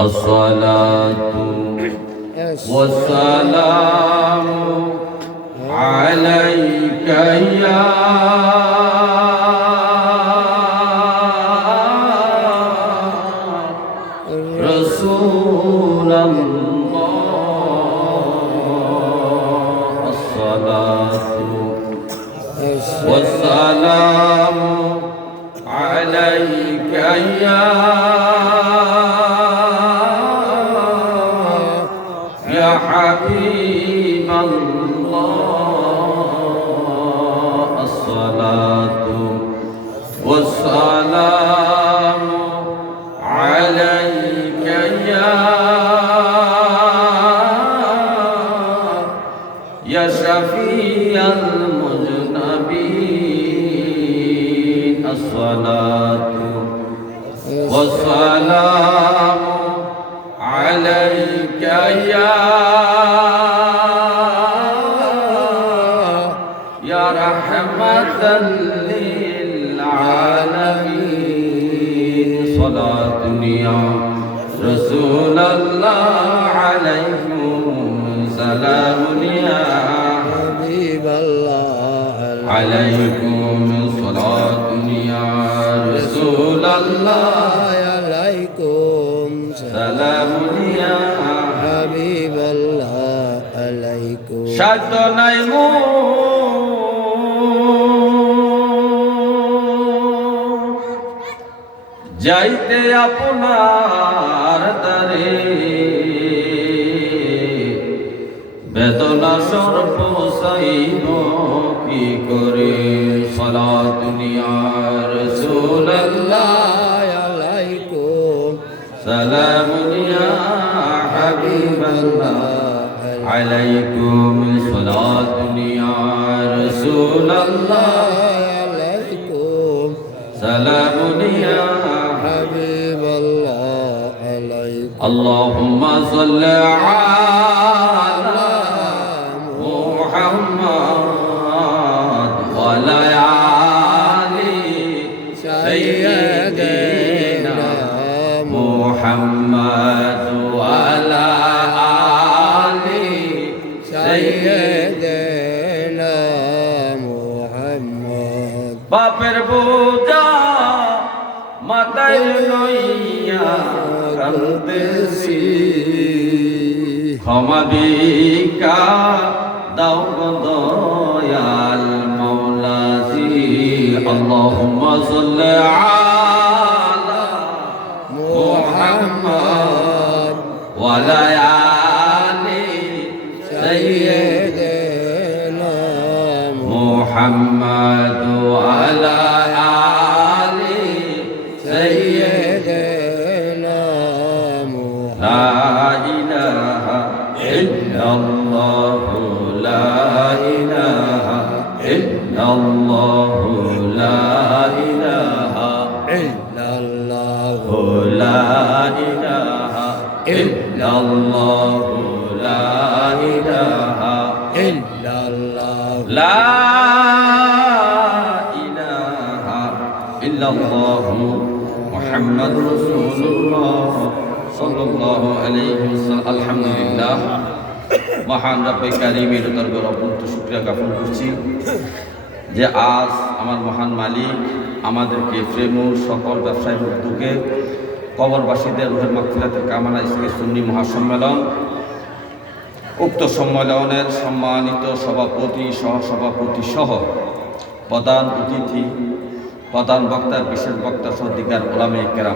الصلاة والسلام عليك يا رسول الله. الصلاة والسلام عليك يا حبيب الله. الصلاة والسلام عليك يا شفيع المذنبين. الصلاة والسلام عليك يا رحمة للعالمين. صلاة يا رسول الله عليكم سلام يا حبيب الله عليكم صلاة يا رسول الله عليكم سلام يا حبيب الله عليكم সাধ্য নাই যাইতে আপনার দ্বারে, বেদনা সর্ব সাইব কি করে। সালাতুন ইয়া রাসূলুল্লাহ عليكم সালামুন ইয়া হাবিবাল্লাহ আলাইকুম সালাতুন ইয়া রাসূলুল্লাহ عليكم সালামুন ইয়া حبيب الله عليكم আল্লাহুম্মা সাল্লি আলা মুহাম্মাদ ওয়া আলা আলি সাইয়্যিদিনা মুহাম্মাদ ওয়া আলা আলি سيدنا محمد বাপের বোঝা মাথায় লইয়া কাঁদতেছি, ক্ষমা ভিক্ষা দাও গো দয়াল মাওলাজি। আল্লাহুম্মা সাল্লি আলা মুহাম্মাদ ওয়া আলা আলি سيدنا মুহাম্মাদ ওয়া আলা আলি سيدنا লা ইলাহা ইল্লাল্লাহ লা ইলাহা ইল্লাল্লাহ লা ইলাহা إلا الله লা ইলাহা ইল্লাল্লাহ লা ইলাহা إلا الله লা ইলাহা ইল্লাল্লাহ মুহাম্মাদুর রাসূলুল্লাহ সাল্লাল্লাহু আলাইহি ওয়াসাল্লাম। আলহামদুলিল্লাহ, মহান রব্বে কারীমের দরবারে অপূর্ব শুকরিয়া জ্ঞাপন করছি যে আজ আমার মহান মালিক আমাদেরকে প্রেমুর সকল ব্যবসায়ী উদ্যোগে কবরবাসীদের রুহের মাগফিরাতের কামনা ইসলামী সুন্নি মহাসম্মেলন, উক্ত সম্মেলনের সম্মানিত সভাপতি সহসভাপতি সহ প্রধান অতিথি, প্রধান বক্তার বিশেষ বক্তা সহ দিগার ওলামায়ে কেরাম,